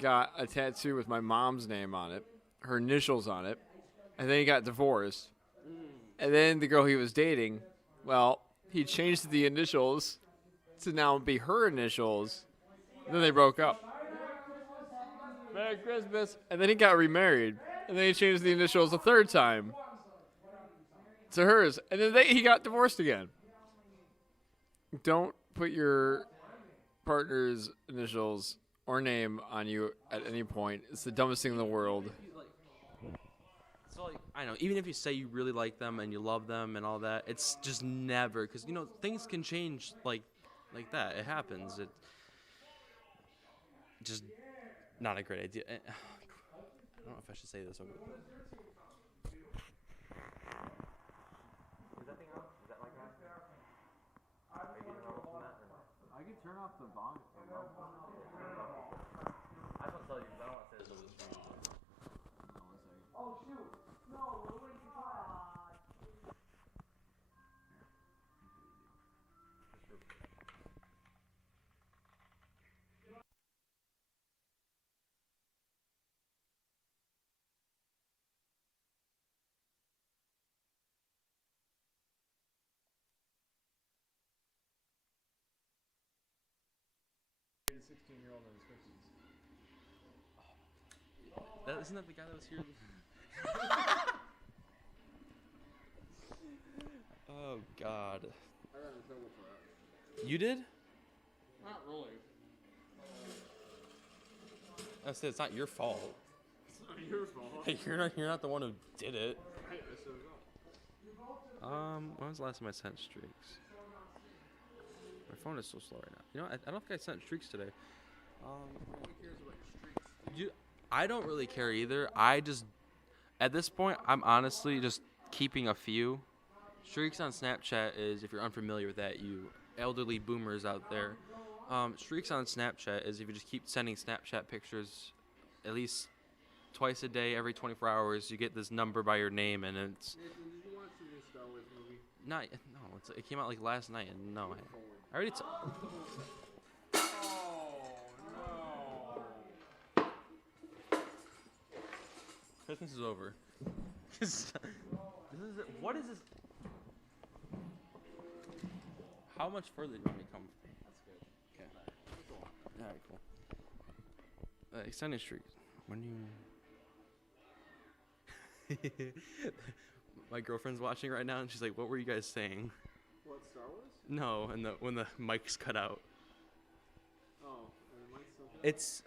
got a tattoo with my mom's name on it, her initials on it, and then he got divorced. And then the girl he was dating, well, he changed the initials to now be her initials. And then they broke up. Merry Christmas. And then he got remarried. And then he changed the initials a third time to hers. And then he got divorced again. Don't put your partner's initials or name on you at any point. It's the dumbest thing in the world. So, like, I know, even if you say you really like them and you love them and all that, it's just never, because, you know, things can change like that. It happens. It just not a great idea. I don't know if I should say this over. I can turn off the volume. I don't tell you, I don't want to say this over the stream. Oh, shoot. No, we're waiting for a 16-year-old in his 50s. Isn't that the guy that was here? Oh, God. I got in trouble for that. You did? Not really. I said it's not your fault. It's not your fault. Hey, you're not the one who did it. Hey, I still go. When was the last time I sent streaks? My phone is so slow right now. You know, I don't think I sent streaks today. Nobody cares about your streaks. I don't really care either. I just, at this point, I'm honestly just keeping a few. Streaks on Snapchat is, if you're unfamiliar with that, you elderly boomers out there. Streaks on Snapchat is if you just keep sending Snapchat pictures at least twice a day, every 24 hours, you get this number by your name, and it's... Nathan, did you watch the new Star Wars movie? No, it came out like last night, and no. I already... Christmas is over. What is this? How much further do you want me to come? That's good. Okay. Alright, cool. Extended streak. When you... My girlfriend's watching right now, and she's like, what were you guys saying? What, Star Wars? No, and when the mic's cut out. Oh, and the mic's still cut?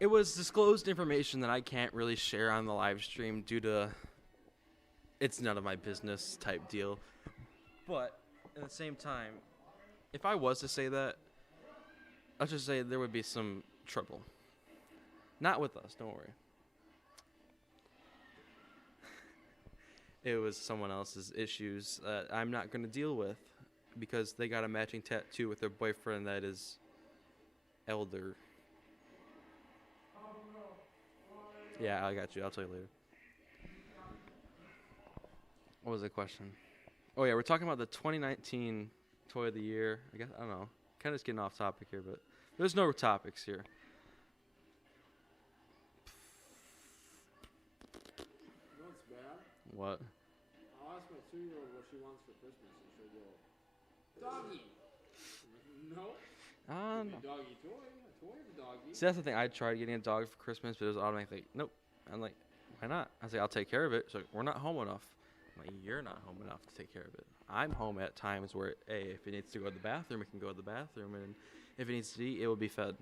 It was disclosed information that I can't really share on the live stream due to it's none of my business type deal. But at the same time, if I was to say that, let's just say there would be some trouble. Not with us, don't worry. It was someone else's issues that I'm not going to deal with because they got a matching tattoo with their boyfriend that is elder. Yeah, I got you. I'll tell you later. What was the question? Oh, yeah, we're talking about the 2019 Toy of the Year. I don't know. Kind of just getting off topic here, but there's no topics here. You know what's bad? What? I'll ask my 2-year-old what she wants for Christmas, and she'll go, doggy. No. No. A doggy toy. A toy of a doggy. See, that's the thing. I tried getting a dog for Christmas, but it was automatically, nope. I'm like, why not? I was like, I'll take care of it. So we're not home enough. I'm like, you're not home enough to take care of it. I'm home at times where, hey, if it needs to go to the bathroom, it can go to the bathroom. And if it needs to eat, it will be fed.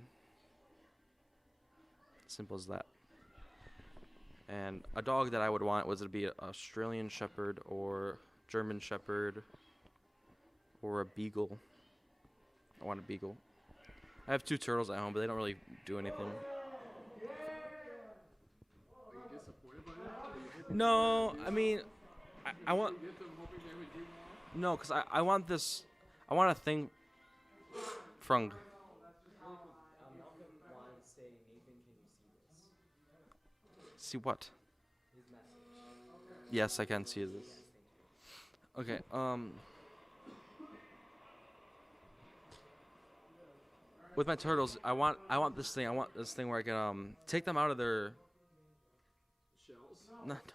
Simple as that. And a dog that I would want was to be an Australian Shepherd or German Shepherd or a Beagle. I want a Beagle. I have 2 turtles at home, but they don't really do anything. Are you disappointed by that? No, I mean, I want... You get them hoping they would do more? No, because I want this... I want a thing from... See what? Yes, I can see this. Okay, with my turtles, I want this thing. I want this thing where I can take them out of their Shells. not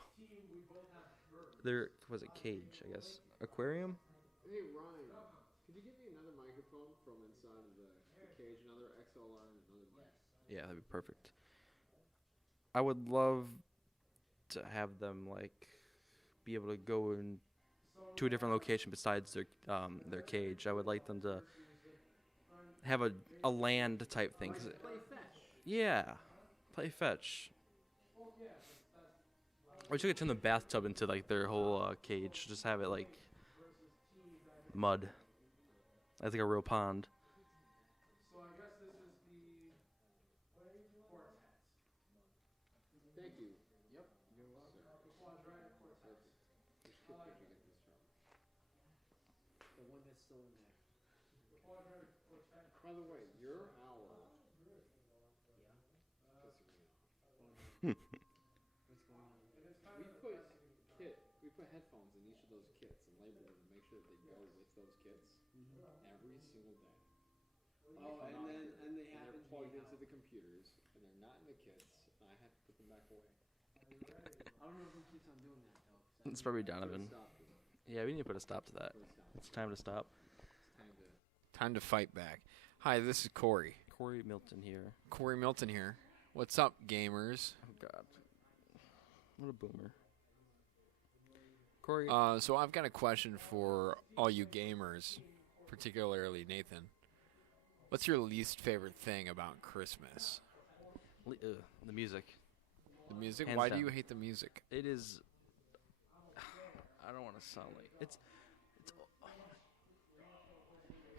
their was it cage? I guess aquarium. Hey Ryan, could you give me another microphone from inside of the cage? Another XLR and another mic. Yeah, that'd be perfect. I would love to have them like be able to go to a different location besides their cage. I would like them to have a land type thing. Play fetch. Yeah, play fetch. Or you could turn the bathtub into like their whole cage. Just have it like mud. I think a real pond. Thank you. Yep. Which kit did you get this from? The one that's still in there. By the way, your owl. Yeah. What's going on? We put headphones in each of those kits and labeled them to make sure that they go with those kits every single day. Oh, and they And happen they're to plugged be into the computers, and they're not in the kits, and I have to put them back away. I don't know who keeps on doing that though. It's probably Donovan. Stop it. Yeah, we need to put a stop to that. Put a stop. It's time to stop. Time to fight back. Hi, this is Corey. Corey Milton here. Corey Milton here. What's up, gamers? Oh God, what a boomer. Corey. So I've got a question for all you gamers, particularly Nathan. What's your least favorite thing about Christmas? The music. The music? Hands Why do down. you hate the music? It is. I don't want to sound like it's.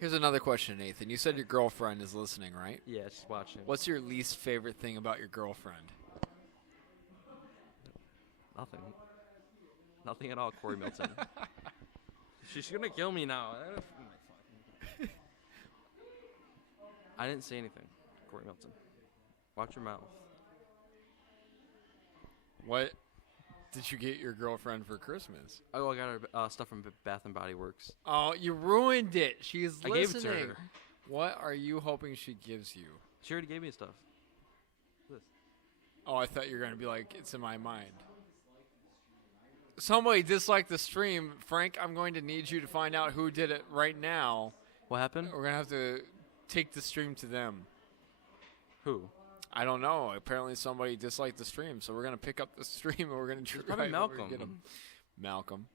Here's another question, Nathan. You said your girlfriend is listening, right? Yeah, she's watching. What's your least favorite thing about your girlfriend? Nothing. Nothing at all, Corey Milton. She's gonna kill me now. I didn't say anything, Corey Milton. Watch your mouth. What did you get your girlfriend for Christmas? Oh, I got her stuff from Bath and Body Works. Oh, you ruined it. She's I gave listening. it to her. What are you hoping she gives you? She already gave me stuff. This. Oh, I thought you were going to be like, it's in my mind. Somebody disliked the stream. Frank, I'm going to need you to find out who did it right now. What happened? We're going to have to take the stream to them. Who? I don't know. Apparently somebody disliked the stream, so we're going to pick up the stream and we're going to try Probably over to Malcolm. get 'em. Malcolm.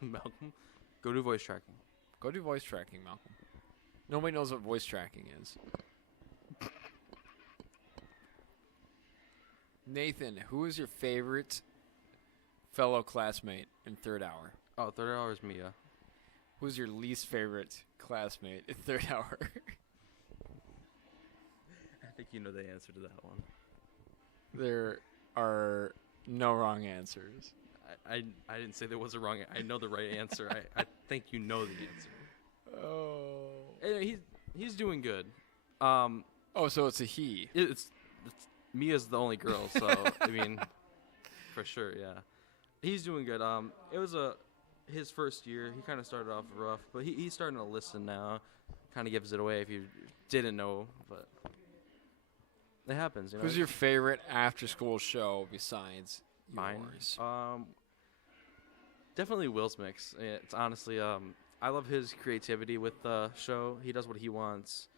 Malcolm. Go do voice tracking. Go do voice tracking, Malcolm. Nobody knows what voice tracking is. Nathan, who is your favorite fellow classmate in third hour? Oh, third hour is Mia. Who's your least favorite classmate in third hour? I think you know the answer to that one. There are no wrong answers. I didn't say there was a wrong. I know the right answer. I think you know the answer. Oh. He's doing good. Oh, so it's a he. It's Mia's the only girl, so I mean, for sure, yeah. He's doing good. It was his first year. He kind of started off rough, but he's starting to listen now. Kind of gives it away if you didn't know, but it happens. You know? Who's your favorite after-school show besides Mine? yours? Definitely Will's Mix. It's honestly, I love his creativity with the show. He does what he wants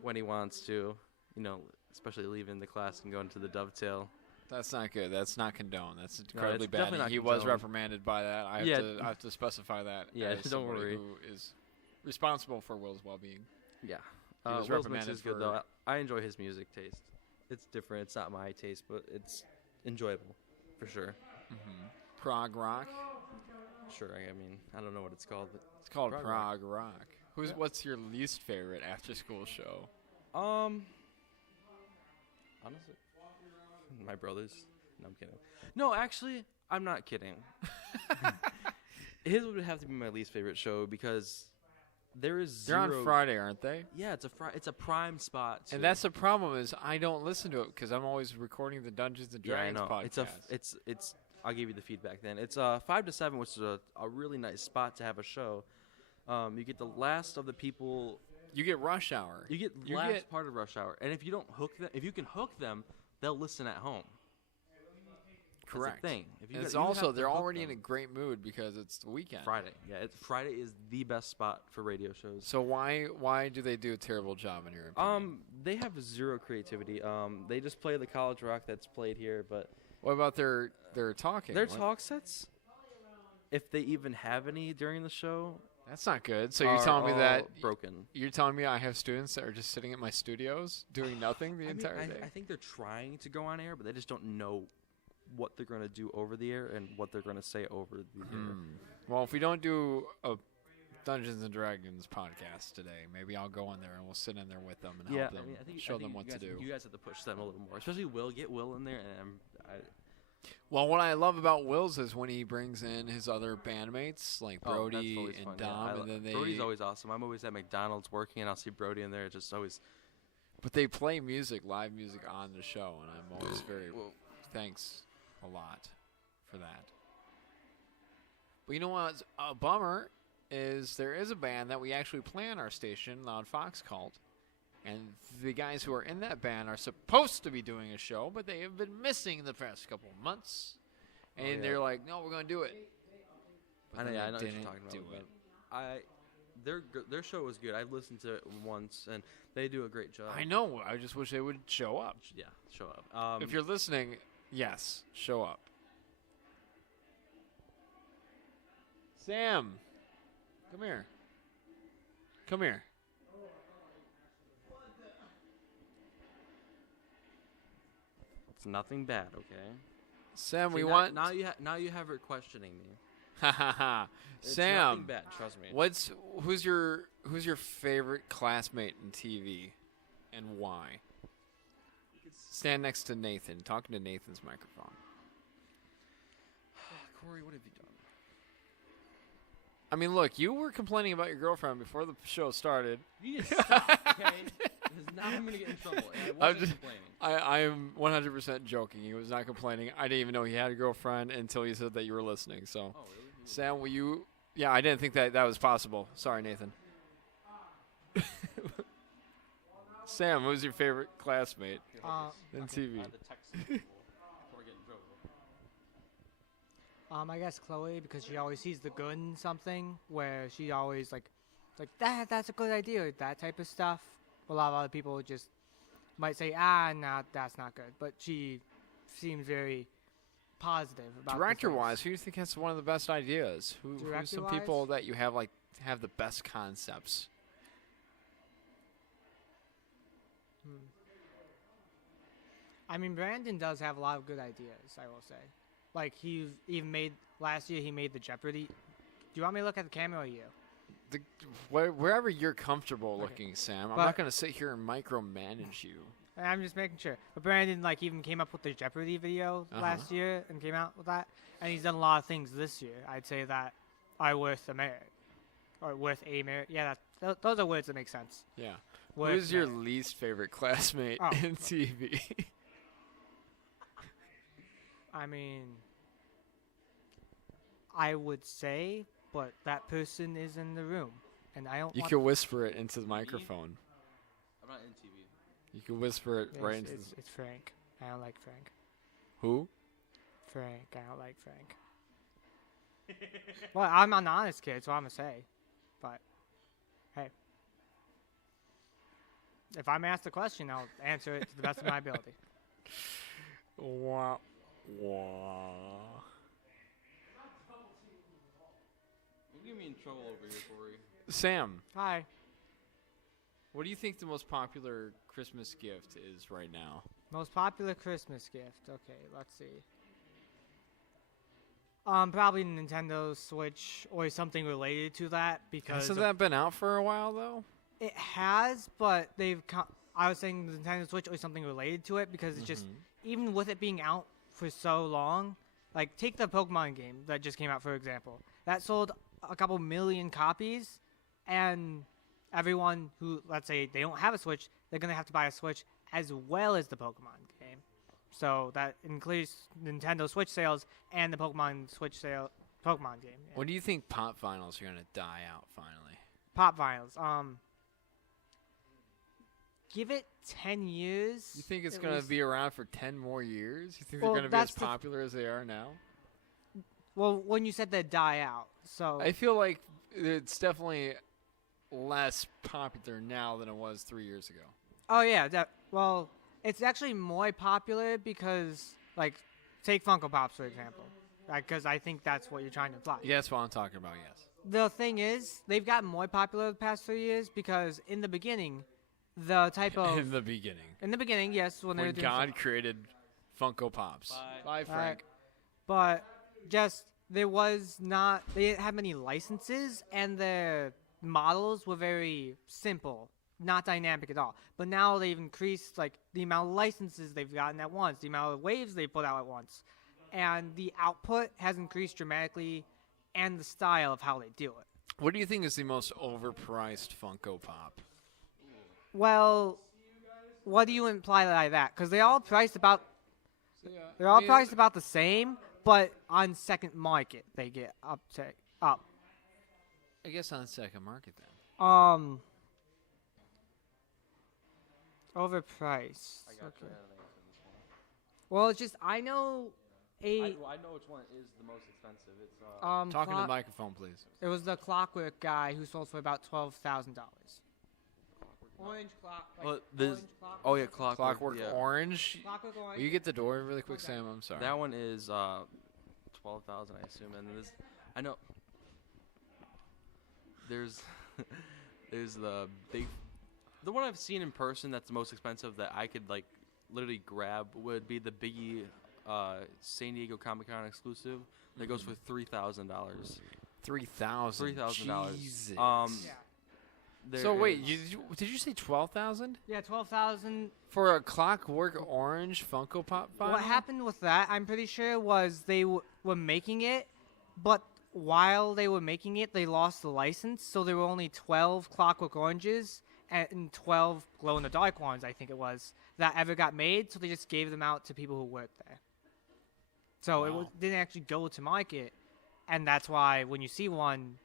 when he wants to. You know, especially leaving the class and going to the dovetail. That's not good. That's not condoned. That's incredibly it's definitely bad. not He was condoned. reprimanded by that. I have to specify that. Yeah, as don't somebody worry. Who is responsible for Will's well-being? Yeah. He was Will's Mix reprimanded is good, for- though. I enjoy his music taste. It's different. It's not my taste, but it's enjoyable, for sure. Prog rock. Sure. I mean, I don't know what it's called, but It's called Prog prog rock. What's your least favorite after-school show? honestly, my brothers. No, I'm kidding. No, actually, I'm not kidding. His would have to be my least favorite show because there is They're zero. on Friday, aren't they? Yeah, it's a prime spot. And too. that's the problem is I don't listen to it because I'm always recording the Dungeons and yeah, I Dragons know. podcast. It's. I'll give you the feedback then. It's 5 to 7, which is a really nice spot to have a show. You get the last of the people You get rush hour. You get You last get- part of rush hour, and if you don't hook them, if you can hook them, they'll listen at home. Correct. That's the thing. If you And it's got- you have also to they're hook already in them. a great mood because it's the weekend. Friday. Yeah, Friday is the best spot for radio shows. So why do they do a terrible job in your opinion? They have zero creativity. They just play the college rock that's played here, but What about their talking? their What- talk sets, if they even have any during the show, That's not good. So you're are telling me all that broken. you're telling me I have students that are just sitting at my studios doing nothing the entire day. I think they're trying to go on air, but they just don't know what they're going to do over the air and what they're going to say over the air. Well, if we don't do a Dungeons and Dragons podcast today, maybe I'll go in there and we'll sit in there with them and Yeah, help them, I think show I them think what you to guys, do. You guys have to push them a little more, especially Will. Get Will in there, and Well, what I love about Will's is when he brings in his other bandmates like Brody always and fun, Dom, yeah. and then they Brody's always awesome. I'm always at McDonald's working, and I'll see Brody in there. It's just always but they play music, live music on the show, and I'm always very thanks a lot for that. But you know what's a bummer is there is a band that we actually play on our station, Loud Fox Cult, and the guys who are in that band are supposed to be doing a show, but they have been missing the past couple of months, and yeah. they're like, "No, we're going to do it." But I know, then yeah, I they know what you're didn't talking about. do but it. Their show was good. I've listened to it once, and they do a great job. I know. I just wish they would show up. Yeah, show up. If you're listening, yes, show up. Sam, come here. Come here. it's nothing bad, okay? Sam, See, we now, want. now you have her questioning me. Ha ha ha. It's Sam, nothing bad. Trust me. who's your favorite classmate in TV, and why? Stand next to Nathan, talking to Nathan's microphone. Corey, what have you done? I mean, look, you were complaining about your girlfriend before the show started. You need to stop, okay? Because now I'm gonna get in trouble. And I I'm wasn't just- complaining. I am 100% joking. He was not complaining. I didn't even know he had a girlfriend until he said that you were listening. So, Oh, really? Sam, will you? Yeah, I didn't think that was possible. Sorry, Nathan. Sam, who's your favorite classmate in TV? I had to text some people before I get in trouble. I guess Chloe, because she always sees the good in something, where she always like that's a good idea, that type of stuff. A lot of other people just might say, nah, that's not good, but she seems very positive about the Director-wise, things. who do you think has one of the best ideas? Who's some people that you have have the best concepts? I mean, Brandon does have a lot of good ideas, I will say. Like, he even made, last year he made the Jeopardy. Do you want me to look at the camera or you? Wherever you're comfortable Okay. looking, Sam. I'm But- not going to sit here and micromanage you. I'm just making sure. But Brandon, like, even came up with the Jeopardy video last year and came out with that. And he's done a lot of things this year. I'd say that are worth a merit. Or worth a merit. Yeah, those are words that make sense. Yeah. Worth Who's your merit. least favorite classmate Oh. in TV? I mean, I would say, but that person is in the room. And I don't You want can whisper it into the microphone. I'm not in TV. You can whisper it right it's, into it's Frank. I don't like Frank. who? Frank. I don't like Frank. Well, I'm an honest kid, so I'm going to say. But, hey. If I'm asked a question, I'll answer it to the best of my ability. Wah, wah. Don't get me in trouble over here, Corey. Sam, Hi. what do you think the most popular Christmas gift is right now? Most popular Christmas gift. Okay, let's see. Probably Nintendo Switch or something related to that because Hasn't that been out for a while though? it has, but I was saying Nintendo Switch or something related to it because it's just even with it being out for so long, like take the Pokemon game that just came out for example. That sold a couple million copies, and everyone who, let's say they don't have a Switch, they're gonna have to buy a Switch as well as the Pokemon game. So that includes Nintendo Switch sales and the Pokemon Pokemon game. Yeah. When do you think pop vinyls are gonna die out finally? Pop vinyls. give it 10 years. You think it's at going to least. be around for 10 more years? You think Well, they're going to be as that's the- popular as they are now? Well, when you said they die out, so I feel like it's definitely less popular now than it was 3 years ago. oh yeah, well, it's actually more popular because like take Funko Pops for example, because I think that's what you're trying to imply. Yeah, that's what I'm talking about, yes. The thing is, they've gotten more popular the past 3 years because in the beginning, the type of In the beginning. yes, when they were When doing God created Funko Pops. Bye, Frank. but just there was not they didn't have many licenses and the models were very simple, not dynamic at all. But now they've increased like the amount of licenses they've gotten at once, the amount of waves they put out at once, and the output has increased dramatically, and the style of how they do it. What do you think is the most overpriced Funko Pop? Well, what do you imply by that? Because they're all priced about priced about the same, but on second market they get up. I guess on the second market then. Overpriced. Okay. Well, it's just I know I know which one is the most expensive. It's Talking to the microphone, please. It was the Clockwork guy who sold for about $12,000. Orange clock. Like Well, there's- orange clock. oh yeah, Clockwork yeah. Orange. Clockwork Will orange. you get the door really quick, Sam? I'm sorry. That one is 12,000, I assume, and this I know. There's there's the one I've seen in person that's the most expensive that I could like literally grab would be the Biggie San Diego Comic Con exclusive that goes for $3,000. $3,000. $3,000. Jesus. Yeah. So wait, is- did you say 12,000 Yeah, 12,000. for a Clockwork Orange Funko Pop? Vinyl? What happened with that, I'm pretty sure, was they were making it, but while they were making it, they lost the license, so there were only 12 Clockwork Oranges and 12 glow-in-the-dark ones, I think it was, that ever got made, so they just gave them out to people who worked there. So Wow. didn't actually go to market, and that's why when you see one,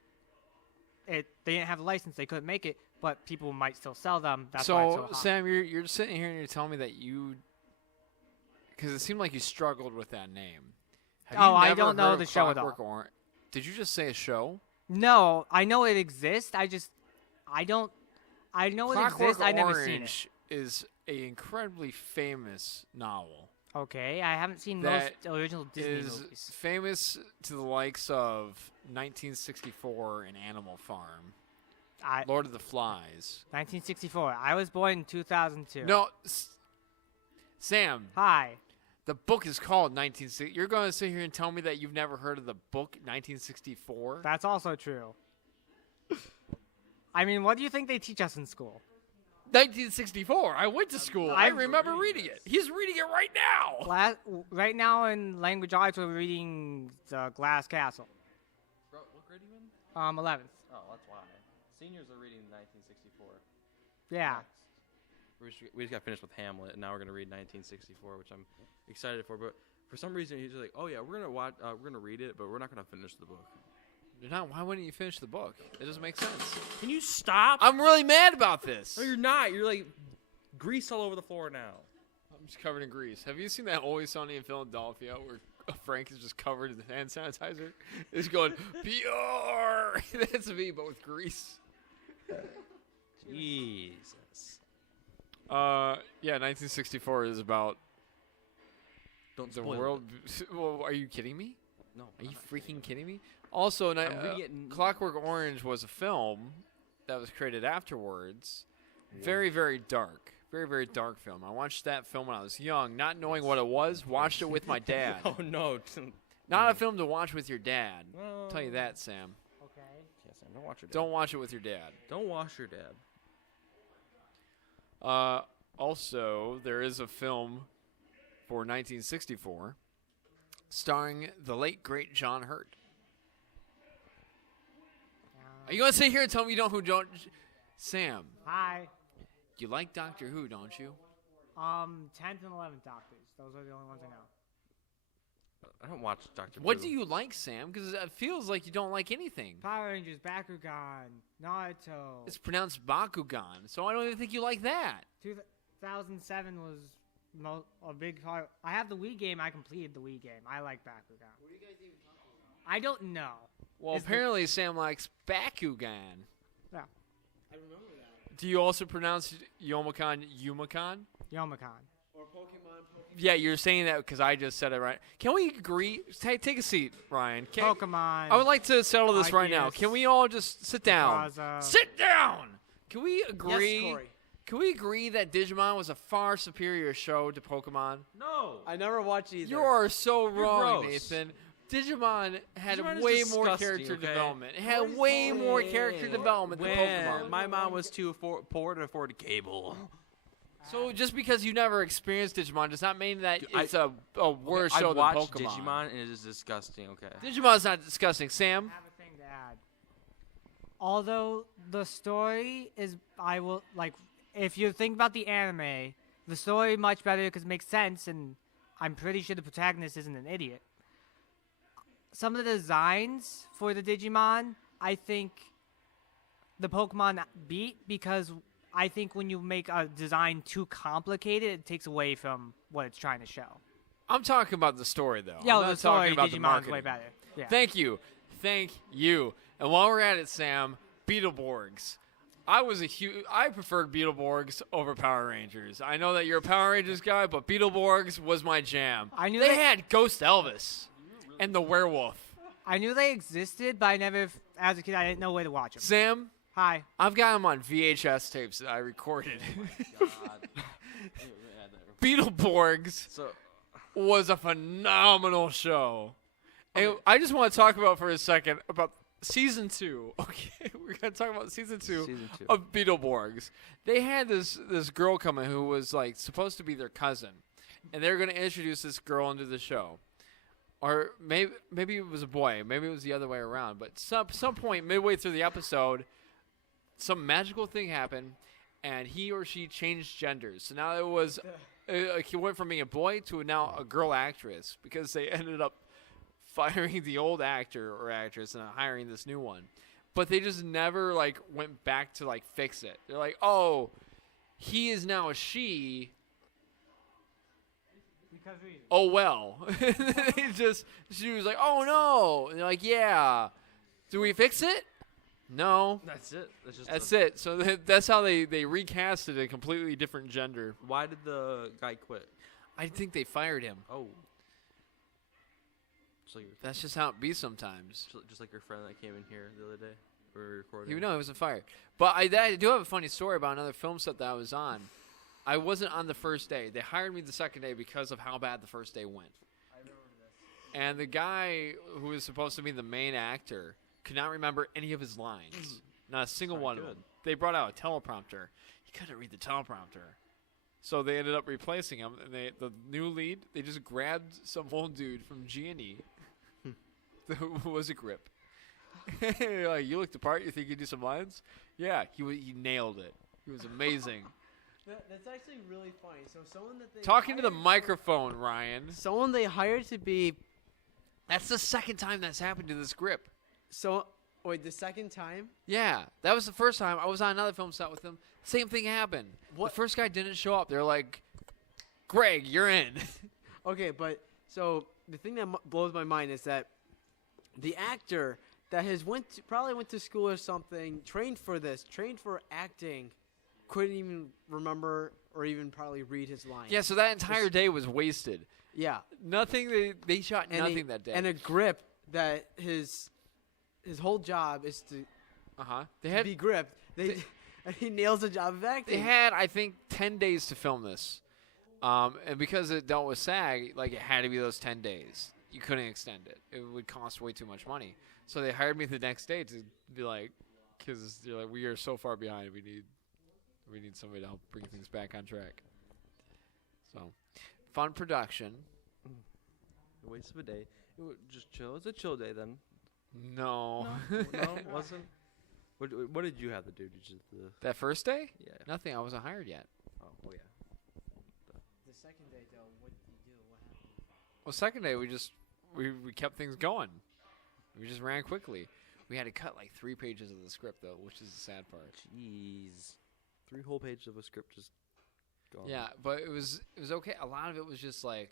they didn't have a license, they couldn't make it, but people might still sell them. That's why it's so So hot. Sam, you're sitting here and you're telling me that because it seemed like you struggled with that name. Have you Oh, I never don't know heard the of show at all. Clockwork Orange? Did you just say a show? No, I know it exists. I know it Clockwork exists. I never seen it. Orange is an incredibly famous novel. Okay, I haven't seen That most original Disney is movies. famous to the likes of 1964 and Animal Farm, Lord of the Flies. 1964. I was born in 2002. No, Sam, Hi. the book is called 1960. You're going to sit here and tell me that you've never heard of the book 1964? That's also true. I mean, what do you think they teach us in school? 1964. I went to school. I remember reading it. He's reading it right now. Right now in language arts, we're reading The Glass Castle. Bro, what grade are you in? 11th. Oh, that's why. Seniors are reading 1964. Yeah. We just got finished with Hamlet, and now we're gonna read 1964, which I'm excited for. But for some reason, he's just like, "Oh yeah, we're gonna read it, but we're not gonna finish the book." You're not. Why wouldn't you finish the book? It doesn't make sense. Can you stop? I'm really mad about this. No, you're not. You're like grease all over the floor now. I'm just covered in grease. Have you seen that Always Sunny in Philadelphia where Frank is just covered in hand sanitizer? He's going, pure. That's me, but with grease. Jesus. Yeah, 1964 is about Don't the spoil world. It. Well, are you kidding me? No. Are you freaking kidding me? Also, I'm reading it in- Clockwork Orange was a film that was created afterwards. Very, very dark. Very, very dark film. I watched that film when I was young, not knowing what it was. Watched it with my dad. Oh no. Not a film to watch with your dad. I'll tell you that, Sam. Okay. Yes, Sam, don't watch your dad. Don't watch it with your dad. Don't wash your dad. Also, there is a film for 1964 starring the late, great John Hurt. Are you going to sit here and tell me you know who John... Sam, Hi. you like Doctor Who, don't you? 10th and 11th Doctors. Those are the only ones I know. I don't watch Doctor. What do you like, Sam? Because it feels like you don't like anything. Power Rangers, Bakugan, Naruto. It's pronounced Bakugan, so I don't even think you like that. 2007 was a big part. I have the Wii game. I completed the Wii game. I like Bakugan. What are you guys even talking about? I don't know. Well, Is the- apparently Sam likes Bakugan. Yeah. I remember that. Do you also pronounce Youmacon Youmacon? Yomicon. Or Pokemon. Yeah, you're saying that because I just said it right. Can we agree? Take a seat, Ryan. Pokemon. I would like to settle this right now. Arceus, Can we all just sit down? Rayquaza. Sit down! Can we agree? Yes, Corey. Can we agree that Digimon was a far superior show to Pokemon? No. I never watched either. You are so wrong, gross. Nathan. Digimon had Digimon is way more disgusting, character okay? development. It had way more character development than When Pokemon. my mom was too poor to afford cable. So just because you never experienced Digimon does not mean that Dude, it's a worse I've show than watched Pokemon. Digimon and it is disgusting. Okay. Digimon's not disgusting. Sam? I have a thing to add. Although the story is, I will like, if you think about the anime, the story much better because it makes sense, and I'm pretty sure the protagonist isn't an idiot. Some of the designs for the Digimon, I think the Pokemon beat because I think when you make a design too complicated, it takes away from what it's trying to show. I'm talking about the story, though. Yeah, I'm the not story, talking about the Digimon's marketing. way better. Yeah. Thank you. Thank you. And while we're at it, Sam, Beetleborgs. I preferred Beetleborgs over Power Rangers. I know that you're a Power Rangers guy, but Beetleborgs was my jam. I knew they that- had Ghost Elvis and the werewolf. I knew they existed, but I never, as a kid, I didn't know where to watch them. Sam, Hi. I've got them on VHS tapes that I recorded. God. Beetleborgs So was a phenomenal show. And I just want to talk about for a second about season 2. Okay, we're gonna talk about season 2 Season 2. of Beetleborgs. They had this girl come in who was like supposed to be their cousin, and they were gonna introduce this girl into the show. Or maybe it was a boy, maybe it was the other way around. But some point midway through the episode, some magical thing happened, and he or she changed genders. So now it was he went from being a boy to now a girl actress because they ended up firing the old actor or actress and hiring this new one. But they just never like went back to like fix it. They're like, oh, he is now a she. Because reasons. Oh well. She was like, oh no. And they're like, yeah. Do we fix it? No. that's it. That's it. So that's how they recasted a completely different gender. Why did the guy quit? I think they fired him. Oh. Just like, That's just how it be sometimes. just like your friend that came in here the other day. We were recording. You know, he wasn't fired. But I do have a funny story about another film set that I was on. I wasn't on the first day. They hired me the second day because of how bad the first day went. I remember this. And the guy who was supposed to be the main actor could not remember any of his lines. Not a single Not one of good. them. They brought out a teleprompter. He couldn't read the teleprompter. So they ended up replacing him. And the new lead, they just grabbed some old dude from G&E who was a grip. Like, you look the part. You think you do some lines? Yeah, he nailed it. He was amazing. That's actually really funny. So someone that they Talking to the hired- microphone, Ryan. Someone they hired to be That's the second time that's happened to this grip. wait, the second time? Yeah, that was the first time. I was on another film set with him. Same thing happened. What? The first guy didn't show up. They're like, Greg, you're in. Okay, but so the thing that blows my mind is that the actor that probably went to school or something, trained for acting, couldn't even remember or even probably read his lines. Yeah, so that entire day was wasted. Yeah. Nothing. They shot And nothing a, that day. And a grip that his whole job is to They had be gripped. He nails the job of acting. they had I think 10 days to film this, and because it dealt with SAG, like it had to be those 10 days. You couldn't extend it. It would cost way too much money. So they hired me the next day to be like, because they're like, we are so far behind. We need somebody to help bring things back on track. So, fun production. A waste of a day. It was just chill. It's a chill day then. No. No, wasn't. What did you have to do? Did you just That first day? yeah. Nothing. I wasn't hired yet. Oh yeah. The second day, though, what did you do? What happened? Well, second day we kept things going. We just ran quickly. We had to cut like 3 pages of the script though, which is the sad part. Jeez. 3 whole pages of a script just gone. Yeah, but it was okay. A lot of it was just like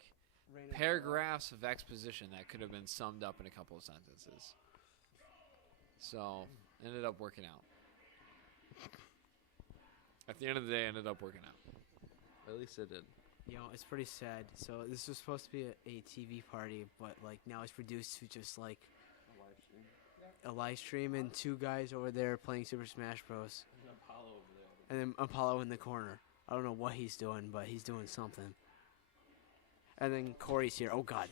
paragraphs of exposition that could have been summed up in a couple of sentences. So ended up working out. At the end of the day, it ended up working out. At least it did. It's pretty sad. So this was supposed to be a TV party, but like now it's reduced to just like a live stream and two guys over there playing Super Smash Bros. And then Apollo in the corner. I don't know what he's doing, but he's doing something. And then Corey's here. Oh God!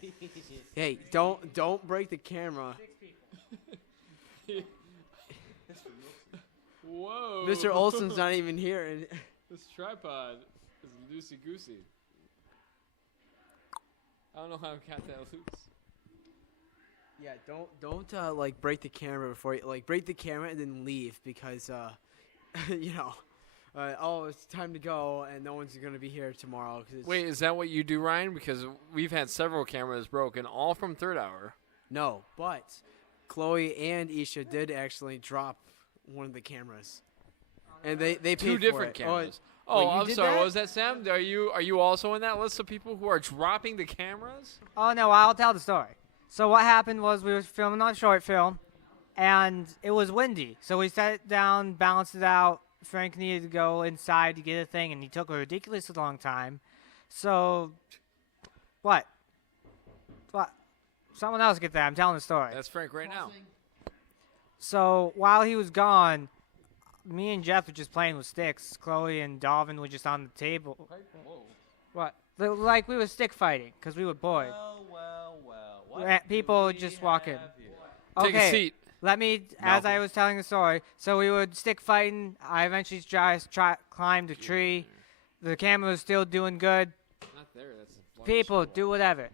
Hey, don't break the camera. Whoa! Mr. Olson's not even here. And This tripod is loosey goosey. I don't know how I got that loose. yeah, don't like break the camera before you break the camera and then leave because it's time to go and no one's gonna be here tomorrow. 'Cause it's Wait, is that what you do, Ryan? Because we've had several cameras broken, all from Third Hour. No, but Chloe and Isha did actually drop one of the cameras, and they paid Two for different it. cameras. wait, Oh, you I'm did sorry. that? Was that Sam? Are you also in that list of people who are dropping the cameras? Oh no, I'll tell the story. So what happened was we were filming on a short film, and it was windy. So we sat it down, balanced it out. Frank needed to go inside to get a thing, and he took a ridiculously long time. So, what? Someone else get that. I'm telling the story. That's Frank right now. So while he was gone, me and Jeff were just playing with sticks. Chloe and Dalvin were just on the table. What? Like we were stick fighting because we were bored. People just walk in. Take a seat. Let me, as I was telling the story, so we would stick fighting. I eventually climbed a tree. The camera was still doing good. Not there. That's a blank People, scroll. do whatever.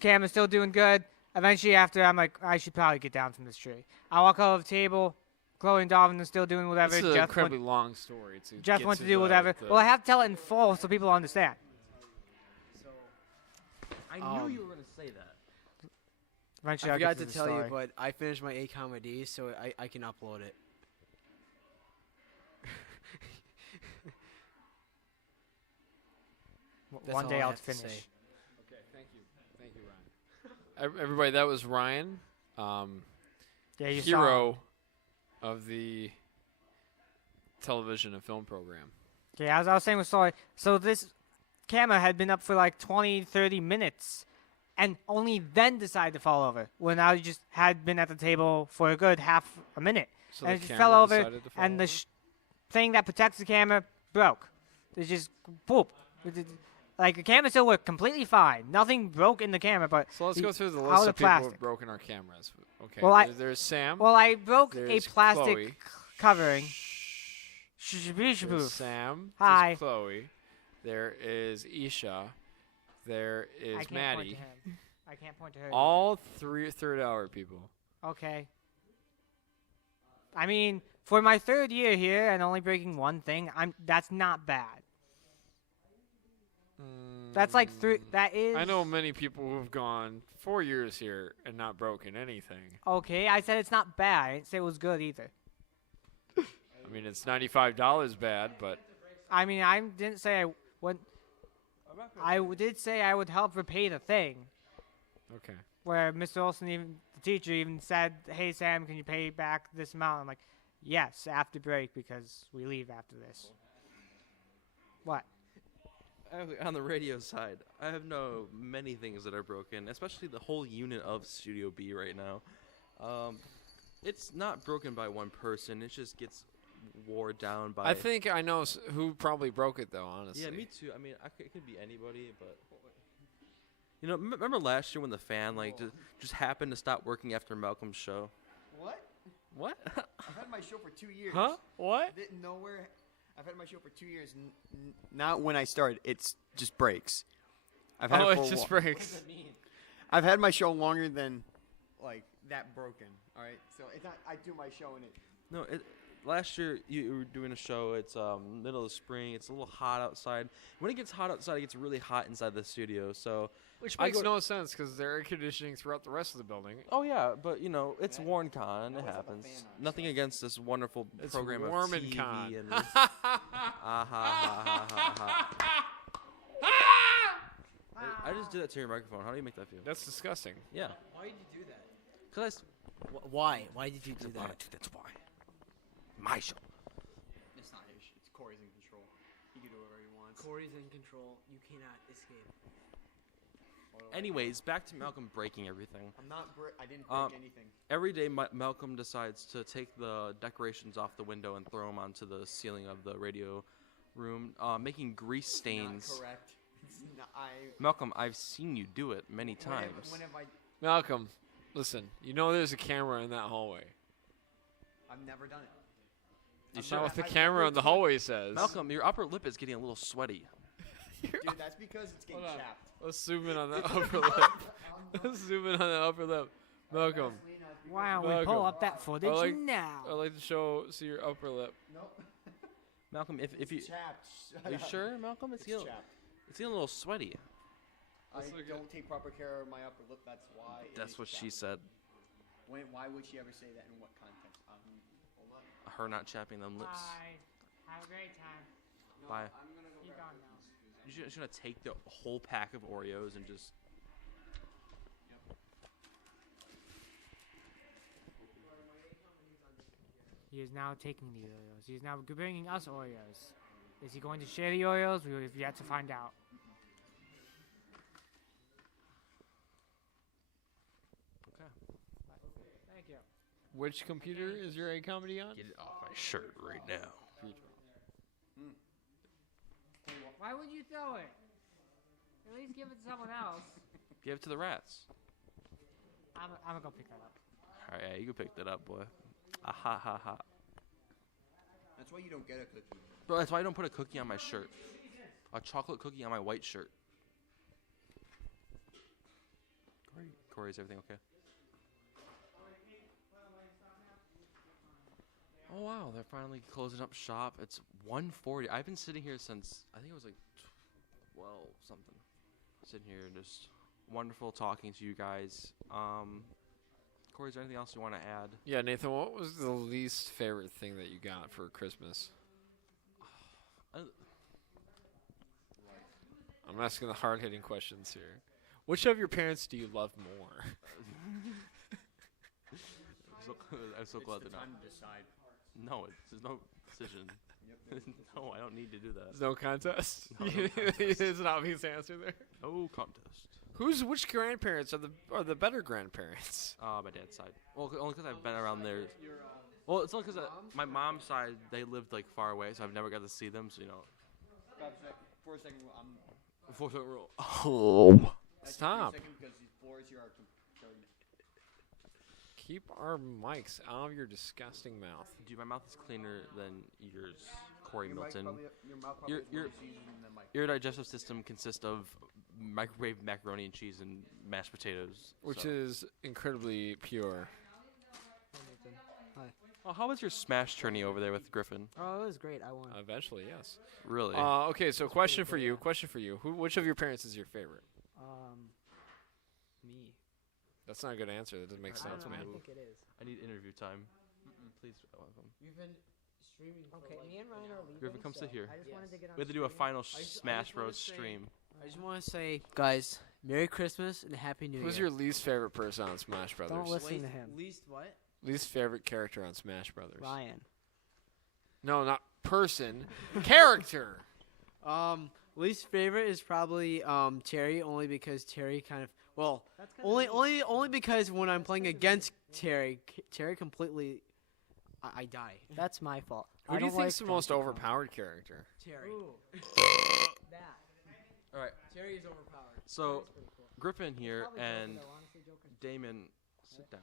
Camera's still doing good. Eventually, after, I'm like, I should probably get down from this tree. I walk over the table. Chloe and Dalvin are still doing whatever. This is an Jeff incredibly long story. Jeff wants to do whatever. Well, I have to tell it in full so people understand. I knew you were going to say that. Eventually, I I'll get forgot to the tell you, story. but I finished my A comedy, so I can upload it. That's One all day I I'll have to finish. say. Okay, thank you, Ryan. Everybody, that was Ryan, Yeah, you saw. hero of the television and film program. Okay, as I was saying with story, so this camera had been up for like 20, 30 minutes, and only then decided to fall over when I just had been at the table for a good half a minute. So And the it just camera fell over, decided to fall and the over? thing that protects the camera broke. It just poop. Like the camera still worked completely fine. Nothing broke in the camera, but So let's the- go through the out list of of people who've plastic. broken our cameras. Okay, Well, there's Sam. well, I broke a There's plastic Chloe. covering. There's Sam. Hi. There's Chloe. There is Isha. There I is can't Maddie. point to him. I can't point to her. All three Third Hour people. Okay. I mean, for my third year here and only breaking one thing, that's not bad. That's like three. That is. I know many people who've gone 4 years here and not broken anything. Okay, I said it's not bad. I didn't say it was good either. I mean, it's $95 bad, but I mean, I didn't say I would. Did say I would help repay the thing. okay. Where Mr. Olson, even the teacher, even said, "Hey Sam, can you pay back this amount?" I'm like, "Yes, after break because we leave after this." What? On the radio side, I have many things that are broken, especially the whole unit of Studio B right now. It's not broken by one person; it just gets wore down by. I think I know who probably broke it, though, honestly. Yeah, me too. I mean, it could be anybody, but you know, remember last year when the fan just happened to stop working after Malcolm's show? What? What? I've had my show for 2 years. Huh? What? I didn't know where. I've had my show for 2 years. Not when I started. It's just breaks. I've had Oh, it it for just a breaks. I've had my show longer than, like, that broken. All right. So it's not. I do my show and it. No, last year you were doing a show. It's middle of spring. It's a little hot outside. When it gets hot outside, it gets really hot inside the studio. So, Which I makes go- no sense because there's air conditioning throughout the rest of the building. oh yeah, but it's WarnCon. It happens. Nothing against this wonderful It's program of WarmanCon. TV and this. I just did that to your microphone. How do you make that feel? That's disgusting. Yeah. Why did you do that? Cause Why? Why did you do that? that's why. My show. It's not his. It's Corey's in control. He can do whatever he wants. Corey's in control. You cannot escape. Anyways, back to Malcolm breaking everything. I didn't break anything. Every day, Malcolm decides to take the decorations off the window and throw them onto the ceiling of the radio room, making grease stains. Not correct. It's not, Malcolm, I've seen you do it many times. When have I? Malcolm, listen. You know there's a camera in that hallway. I've never done it. That's not what the camera in the hallway says. Malcolm, your upper lip is getting a little sweaty. Dude, that's because it's getting Hold on. chapped. Let's zoom in on that upper lip. Let's zoom in on that upper lip. Malcolm, Why don't we Malcolm, pull up that footage like- now? I'd like to see your upper lip. Malcolm, if you Chapped. are you sure, Malcolm? It's getting chapped. it's getting a little sweaty. I don't take proper care of my upper lip. That's why. it That's is what she chapped. said. Why would she ever say that? In what context? Hold on. Her not chapping them lips. Bye. Have a great time. Bye. Keep going now. You should take the whole pack of Oreos and just. He is now taking the Oreos. He is now bringing us Oreos. Is he going to share the Oreos? We have yet to find out. Okay. Thank you. Which computer is your A comedy on? Get it off my shirt right now. Why would you throw it? At least give it to someone else. Give it to the rats. I'm gonna go pick that up. All right, yeah, you can pick that up, boy. Ah ha ha ha. That's why you don't get a cookie. Bro, that's why I don't put a cookie on my shirt. A chocolate cookie on my white shirt. Corey, is everything okay? Oh wow, they're finally closing up shop. It's 1:40. I've been sitting here since I think it was like 12 something. Sitting here just wonderful talking to you guys. Corey, is there anything else you want to add? Yeah, Nathan, what was the least favorite thing that you got for Christmas? I'm asking the hard-hitting questions here. Which of your parents do you love more? I'm so glad they're not. Time to decide. No, there's no decision. No, I don't need to do that. There's no contest. No, no It's an obvious answer there. No contest. Which grandparents are the better grandparents? My dad's side. Well, only because I've been around there. Well, it's only because my mom's side, they lived like far away, so I've never got to see them. So For a second, I'm. Fourth rule. Oh, stop! Because these floors here are. Keep our mics out of your disgusting mouth. Dude, my mouth is cleaner than yours, Corey Milton. Your mouth Your- probably your- is more seasoned than my. Your digestive system consists of microwave macaroni and cheese and mashed potatoes. Which so. is incredibly pure. Well, how was your smash tourney over there with Griffin? Oh, it was great. I won. Eventually, yes. Really? Okay, so question for you. Which of your parents is your favorite? Me. That's not a good answer. That doesn't make sense, man. I think it is. I need interview time. Please, welcome. You've been streaming. Okay, me and Ryan are leaving. Griffin, come sit here. I just wanted to get on We have to do a stream. final I just Smash wanna Bros. say- stream. I just want to say, guys, Merry Christmas and Happy New Who's Year. your least favorite person on Smash Brothers? Don't listen Least- to him. Least what? Least favorite character on Smash Brothers? Ryan. No, not person. Character. Least favorite is probably Terry, only because Terry kind of That's only because when I'm playing against Terry, Terry completely, I die. That's my fault. Who do you think's the most overpowered character? Terry. That. All right. Terry is overpowered. So, Griffin here and Damon, sit down.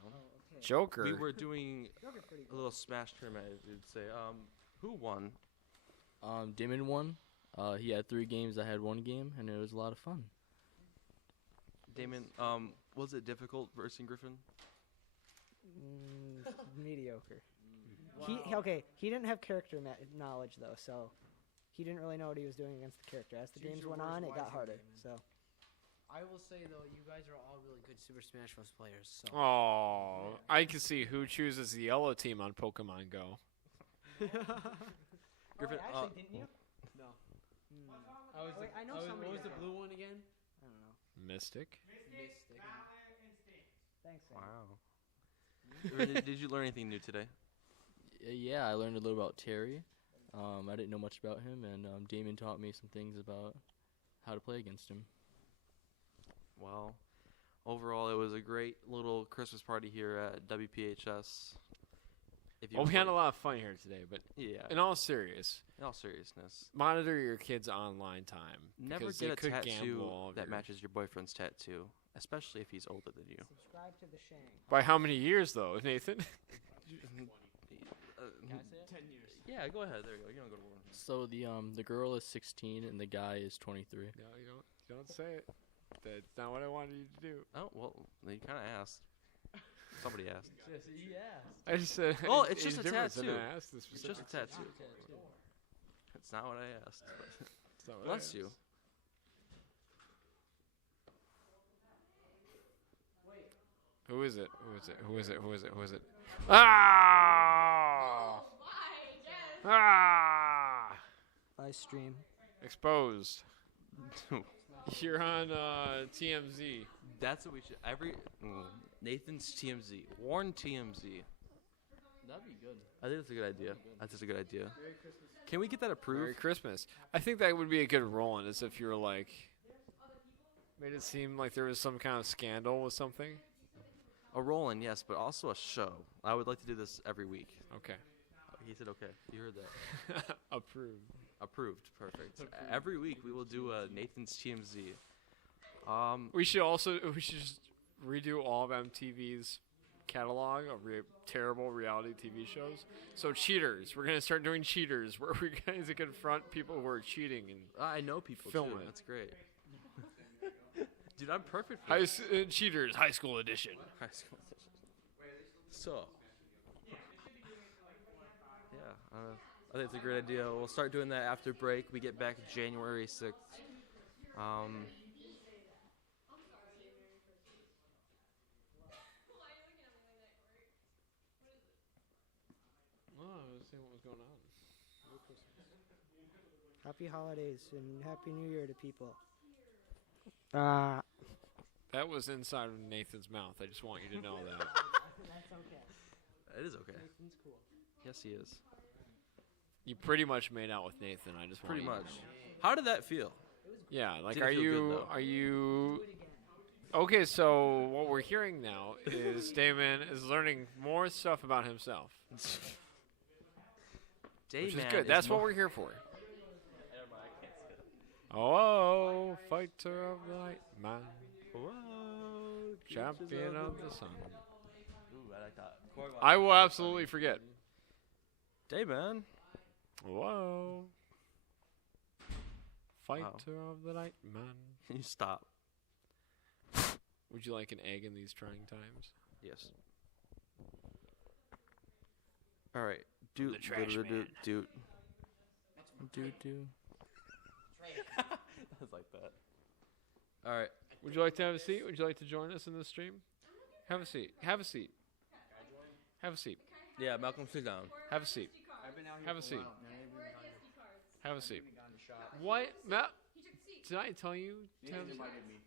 Joker. We were doing a little Smash tournament, you'd say. Who won? Damon won. He had 3 games. I had 1 game, and it was a lot of fun. Damon, was it difficult versing Griffin? Mediocre. He didn't have character knowledge though, so he didn't really know what he was doing against the character. As the Choose games your went words on, it got wisely, harder. Damon. So I will say though, you guys are all really good Super Smash Bros. Players. So. Oh, I can see who chooses the yellow team on Pokemon Go. Griffin, didn't you? No. I was. I know somebody. What was the that blue one again? I don't know. Mystic. Mystic. Thanks. Sam. wow. Did you learn anything new today? Yeah, I learned a little about Terry. I didn't know much about him, and Damon taught me some things about how to play against him. Well, overall, it was a great little Christmas party here at WPHS. Well, we had a lot of fun here today, but Yeah. in all seriousness, monitor your kids' online time. Never because they get a could gamble tattoo all of that your- matches your boyfriend's tattoo, especially if he's older than you. Subscribe to the Shang. By how many years, though, Nathan? 10 years. Yeah, go ahead. There you go. You don't go to war. So the girl is 16 and the guy is 23. No, you don't say it. That's not what I wanted you to do. Oh well, you kind of asked. Somebody asked. I just said. Well, it's just a difference. I tattoo. didn't ask the It's just a specifics. tattoo. That's not what I asked. That's not what I Bless asked. you. Who is it? Who is it? Who is it? Who is it? Who is it? Ah! Ah! Live stream. Exposed. You're on TMZ. That's what we should. Nathan's TMZ. Warn TMZ. That'd be good. I think that's a good idea. That's just a good idea. Can we get that Merry approved? Christmas. I think that would be a good roll-in, as if you were like, made it seem like there was some kind of scandal with something. A roll-in, yes, but also a show. I would like to do this every week. Okay. He said, "Okay." You heard that. Approved. Approved. Perfect. Every week we will do a Nathan's TMZ. We should just redo all of MTV's catalog of terrible reality TV shows. So Cheaters, we're gonna start doing Cheaters, where we're going to confront people who are cheating and I know people Film too. it. That's great. Dude, I'm perfect for this. Cheaters High School Edition. High school edition. So. Yeah, I think it's a great idea. We'll start doing that after break. We get back January 6th. Oh, I was seeing what was going on. Happy holidays and happy New Year to people. That was inside of Nathan's mouth. I just want you to know that. That's okay. It is okay. Nathan's cool. Yes, he is. You pretty much made out with Nathan. I just want Pretty you to much. know. How did that feel? Yeah, like Didn't are feel good, you though. are you okay? So what we're hearing now is Damon is learning more stuff about himself, which is Dayman good. That's what more- we're here for. Oh, fighter of the night, man, Whoa, champion of the sun. Ooh, I like that. I will absolutely forget. Dayman. Whoa, fighter of the night, man. Can you stop? Would you like an egg in these trying times? Yes. All right. Dude, the trash man. dude. Do. I was like that. All right. Would you like to have a seat? Would you like to join us in the stream? Have a seat. Have a seat. Have a seat. Yeah, Malcolm, sit down. Have a seat. I've been out here Have a for seat. while. Now you've been gone- Have a seat. been gone to shop. What? Matt? Did I tell you? to have Nathan a seat? invited me.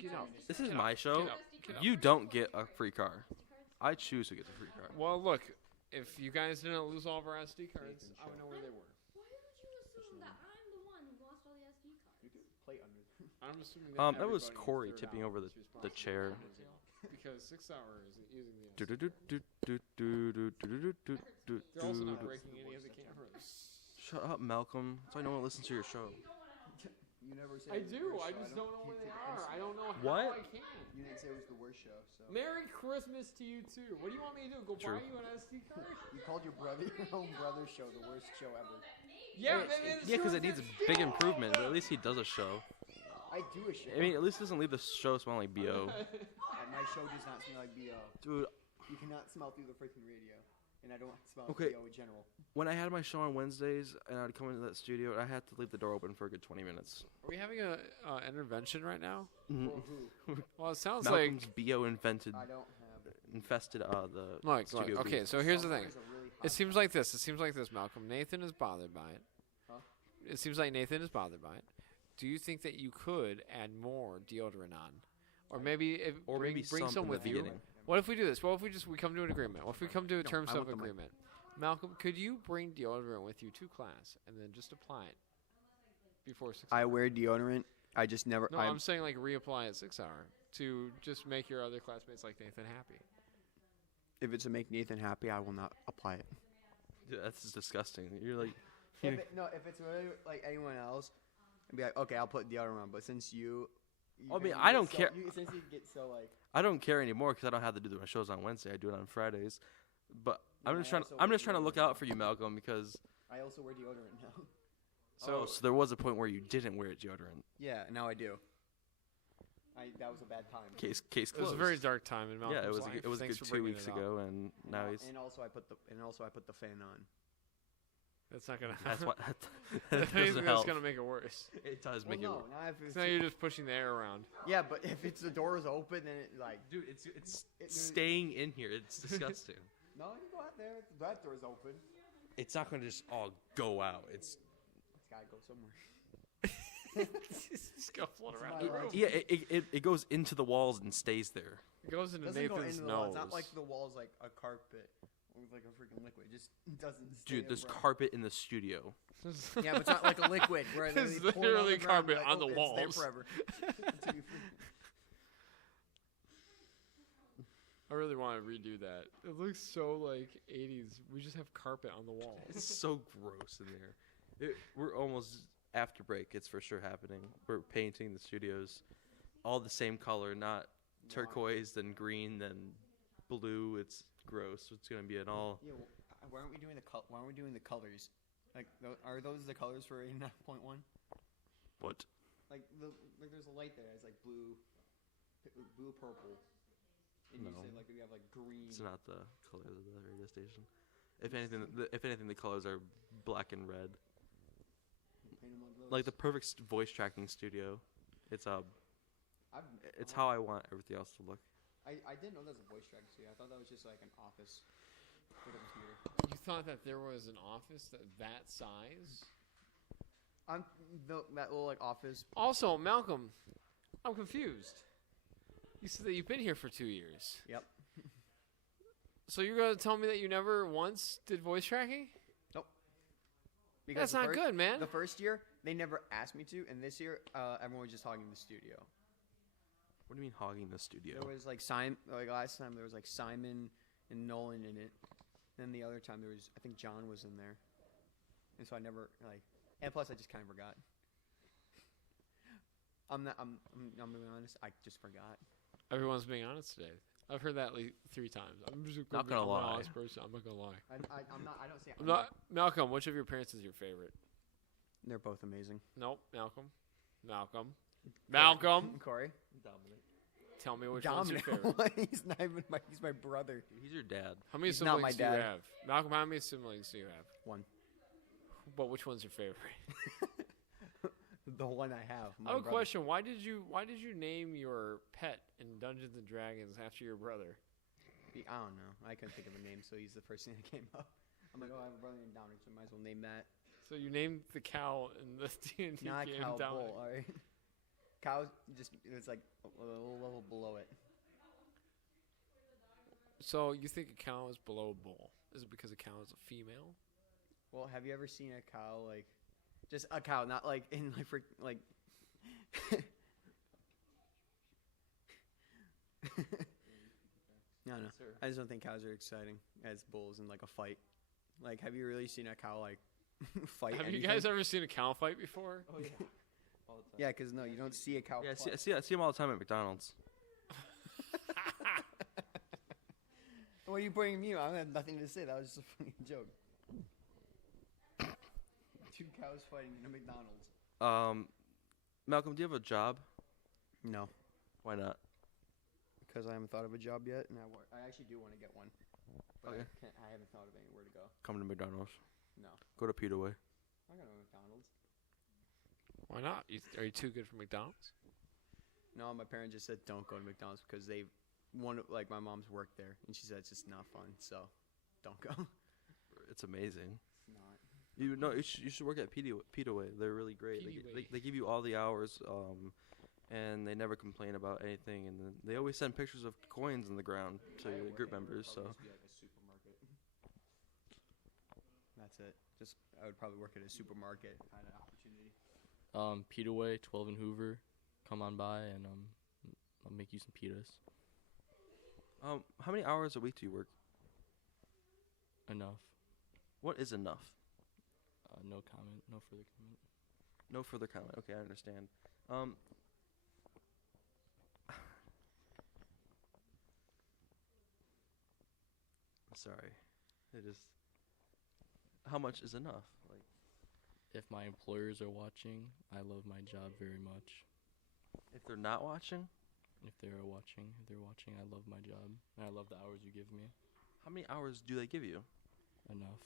Get out. This is Get my out. show. Get out. Get out. You don't get a free car. I choose to get the free car. Well, look. If you guys didn't lose all of our SD cards, I would know where they were. Why would you assume that I'm the one who lost all the SD cards? You could play under. I'm assuming That was everybody Corey third tipping hour over was the responsible chair. for it, because 6 hour isn't using the Do SD. do do do do do do do do do They're also not do. breaking any of the cameras. Shut up, Malcolm. So I know one listens to your show. You never said I it was the do. worst I show. just don't know where they are. I don't know What? how I can. You didn't say it was the worst show, so. Merry Christmas to you too. What do you want me to do? Go True. buy you an SD card? You called your own brother's show the worst show ever. Yeah, Yeah, because it needs a big improvement, but at least he does a show. I do a show. I mean, at least it doesn't leave the show smelling like BO. My show does not smell like BO. Dude, You cannot smell through the freaking radio. and I don't smell Okay. BO in general. When I had my show on Wednesdays and I'd come into that studio, I had to leave the door open for a good 20 minutes. Are we having a intervention right now? Mhm. Well, it sounds Malcolm's like. BO infested I don't have it. the Look, studio. okay, booth. so here's the thing. Summer is a really It hot seems like this. It seems like this, Malcolm. Nathan is bothered by it. Huh? It seems like Nathan is bothered by it. Do you think that you could add more deodorant on, or maybe Or maybe bring some in the with you? beginning. What if we do this? What if we come to an agreement? What if we come to a terms I of want the mic. agreement? Malcolm, could you bring deodorant with you to class and then just apply it before 6 I hour? wear deodorant. I just never. No, I'm saying like reapply at 6 hour to just make your other classmates like Nathan happy. If it's to make Nathan happy, I will not apply it. Dude, that's just disgusting. You're like, If it's really like anyone else, I'd be like, okay, I'll put deodorant on. But since you I mean, I don't care. Since you get so like, I don't care anymore because I don't have to do my shows on Wednesday. I do it on Fridays. But Yeah, I'm just I trying. also I'm wear just trying to look deodorant. out for you, Malcolm, because I also wear deodorant now. so there was a point where you didn't wear deodorant. Yeah, now I do. That was a bad time. Case It closed. was a very dark time in Malcolm's yeah, it was. life. It was a Thanks good for 2 bringing weeks it up. ago, and now he's. And also I put the fan on. That's not gonna That's happen. what. I that think doesn't that's help. gonna make it worse. It does Well, make it. no, worse. now if So it's now you're just pushing the air around. yeah, but if it's the door is open, then it like Dude, it's It- staying in here. It's disgusting. no, you go out there. That door's open. It's not gonna just all go out. It's It's gotta go somewhere. Just go float It's around my the life. room. yeah. It goes into the walls and stays there. It goes into Doesn't go Nathan's into the wall. nose. It's not like the wall's like a carpet with like a freaking liquid. It just doesn't. Stay Dude, there's around. carpet in the studio. Yeah, but it's not like a liquid where I There's literally pour it on literally the ground and be carpet like, on the "Oh, it's walls." there forever. Until you I really want to redo that. It looks so like 80s. We just have carpet on the walls. It's so gross in there. We're almost after break. It's for sure happening. We're painting the studios all the same color, not turquoise, then green, then blue. It's gross. It's gonna be an all. Yeah, well, why aren't we doing why aren't we doing the colors? Like, are those the colors for 89.1? What? Like there's a light there. It's like blue, purple. And you No. say like we have like green. It's not the colors of the radio station. If anything, the colors are black and red. Paint 'em those. Like the perfect voice tracking studio. It's I've, how I want everything else to look. I didn't know that was a voice track studio. I thought that was just like an office with a computer. You thought that there was an office that size? That little like office. Also, Malcolm, I'm confused. You said that you've been here for 2 years. Yep. So you're going to tell me that you never once did voice tracking? Because That's the not first- good, man. The first year they never asked me to, and this year everyone was just hogging the studio. What do you mean hogging the studio? There was like last time there was like Simon and Nolan in it. Then the other time there was I think John was in there, and so I never like. And plus I just kind of forgot. I'm being honest. I just forgot. Everyone's being honest today. I've heard that like 3 times. I'm just Not gonna I'm an lie. honest person. I'm not gonna lie. I'm not. I don't say. I'm not Malcolm. Which of your parents is your favorite? They're both amazing. Nope, Malcolm. Malcolm. Corey. Tell me which one's your Dominic. favorite. He's not even my. He's my brother. He's your dad. How many He's not siblings my do you dad. have? Malcolm, how many siblings do you have? One. But which one's your favorite? The one I have. I have a question. Why did you name your pet in Dungeons and Dragons after your brother? I don't know. I couldn't think of a name, so he's the first thing that came up. I'm like, oh, I have a brother named Dominic, so I might as well name that. So you named the cow in the D&D Not game cow Dominic. bull, alright? Cow just, it's like a little level below it. So you think a cow is below a bull? Is it because a cow is a female? Well, have you ever seen a cow, like, just a cow, not like in like, like, no. I just don't think cows are exciting as bulls in like a fight. Like, have you really seen a cow like fight? Have you anything? guys ever seen a cow fight before? Oh yeah. All the time. Yeah, because no, you don't see a cow. Yeah, fight. I see him all the time at McDonald's. What are you pointing at me? I had nothing to say. That was just a funny joke. 2 cows fighting in a McDonald's. Malcolm, do you have a job? No, Why not? because I haven't thought of a job yet, and I actually do want to get one. Okay. I haven't thought of anywhere to go. Come to McDonald's. No. Go to Pita Way. I'm going to McDonald's. Why not? Are you too good for McDonald's? No, my parents just said don't go to McDonald's because like my mom's worked there, and she said it's just not fun. So, don't go. It's amazing. It's not. You should work at Pita Way. They're really great. Pita Way. They give you all the hours, and they never complain about anything. And then they always send pictures of coins in the ground to group members. So Be like a supermarket. That's it. I would probably work at a supermarket if I had an opportunity. Pita Way, 12 and Hoover. Come on by and I'll make you some pitas. how many hours a week do you work? Enough. What is enough? No comment. No further comment. No further comment. Okay, I understand. Sorry. How much is enough? Like, If my employers are watching, I love my job very much. if they're not watching, If they're watching, I love my job. And I love the hours you give me. how many hours do they give you? Enough.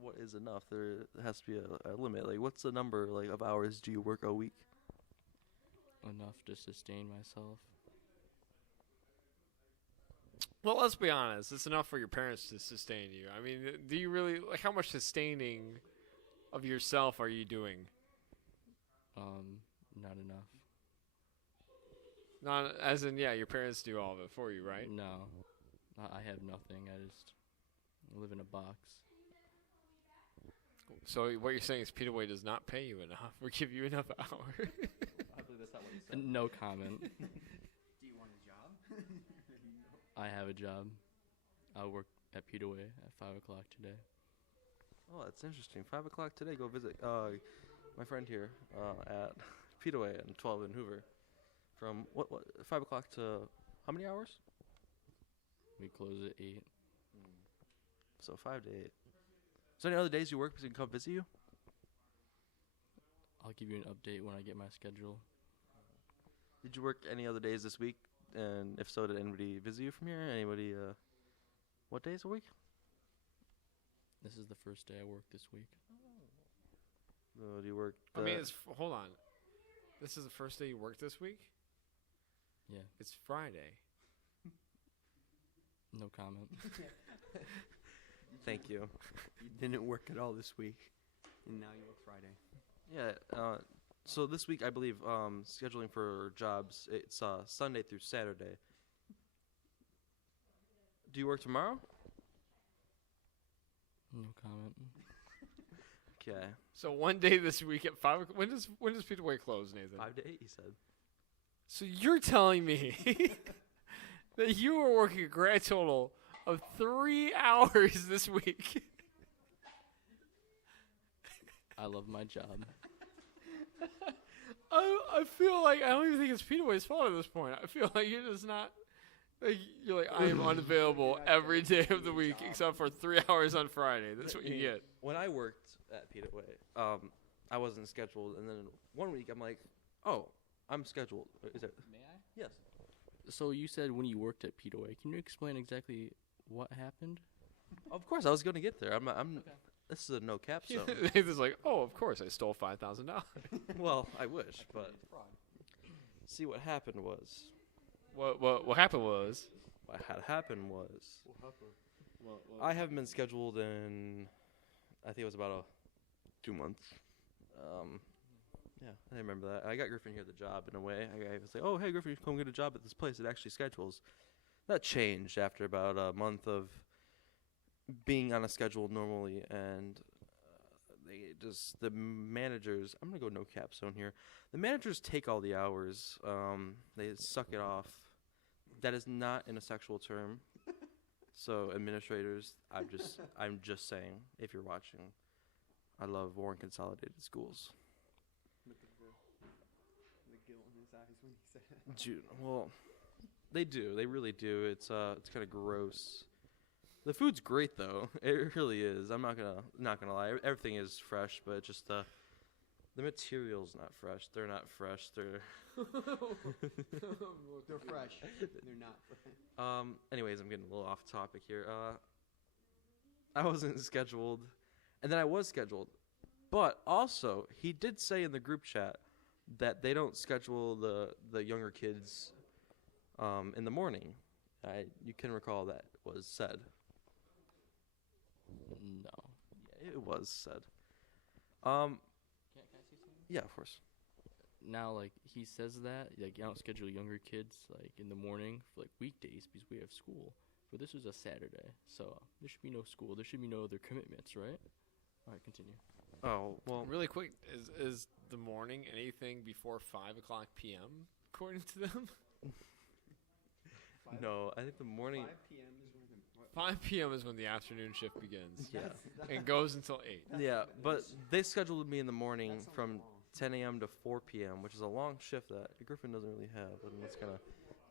What is enough? There has to be a limit. Like, what's the number of hours do you work a week? Enough to sustain myself. Well, let's be honest. It's enough for your parents to sustain you. I mean, do you really how much sustaining of yourself are you doing? Not enough. Not as in, your parents do all of it for you, right? No. I have nothing. I just live in a box. So what you're saying is Pita Way does not pay you enough or give you enough hours. I believe that's not what you No comment. Do you want a job? I have a job. I'll work at Pita Way at 5 o'clock today. Oh, that's interesting. 5 o'clock today. Go visit my friend here at Pita Way and 12 in Hoover. From what 5 o'clock to how many hours? We close at 8. So 5 to 8. Is there any other days you work so we can come visit you? I'll give you an update when I get my schedule. Did you work any other days this week? And if so, did anybody visit you from here? Anybody? What days a week? This is the first day I work this week. Do you work? I mean, hold on. This is the first day you work this week? Yeah. It's Friday. No comment. Thank you. You didn't work at all this week, and now you work Friday. Yeah. So this week, I believe, scheduling for jobs, it's Sunday through Saturday. Do you work tomorrow? No comment. Okay. So one day this week at 5 o'clock. When does Pita Way close, Nathan? 5 to 8, he said. So you're telling me that you were working a grand total of 3 hours this week? I love my job. I feel like I don't even think it's Pita Way's fault at this point. I feel like you're just not. Like, you're like, I am unavailable every day of the week except for 3 hours on Friday. That's what you get. When I worked at Pita Way, I wasn't scheduled, and then one week I'm like, oh, I'm scheduled. Is it? May I? Yes. So you said when you worked at Pita Way. Can you explain exactly what happened? Of course, I was going to get there. This is a no cap zone. Nathan's like, oh, of course, I stole $5,000. Well, I wish, but see what happened was. What happened was. What had happened was. I haven't been scheduled in. I think it was about 2 months. Yeah, I remember that. I got Griffin here the job in a way. I was like, oh, hey, Griffin, you come get a job at this place. It actually schedules. That changed after about a month of being on a schedule normally, and the managers. I'm gonna go no cap zone here. The managers take all the hours. They suck it off. That is not in a sexual term. So administrators, I'm just saying, if you're watching, I love Warren Consolidated Schools. Look at the guilt in his eyes when he said it. Well, they do. They really do. It's kind of gross. The food's great though. It really is. I'm not gonna lie. Everything is fresh, but just the The material's not fresh. They're not fresh. They're They're fresh. They're not fresh. Anyways, I'm getting a little off topic here. I wasn't scheduled, and then I was scheduled, but also he did say in the group chat that they don't schedule the younger kids in the morning. You can recall that was said. No. Yeah, it was said. Can I say something? Yeah, of course. Now, like, he says that, like, you don't schedule younger kids, like, in the morning for, like, weekdays because we have school. But this was a Saturday, so there should be no school. There should be no other commitments, right? All right, continue. Oh well, Really quick, is the morning anything before 5:00 p.m. according to them? no. I think the morning. 5 p.m. is when the 5 p.m. is when the afternoon shift begins Yeah. and goes until 8. Yeah, but they scheduled me in the morning That's not from long. 10 a.m. to 4 p.m., which is a long shift that Griffin doesn't really have, and that's kind of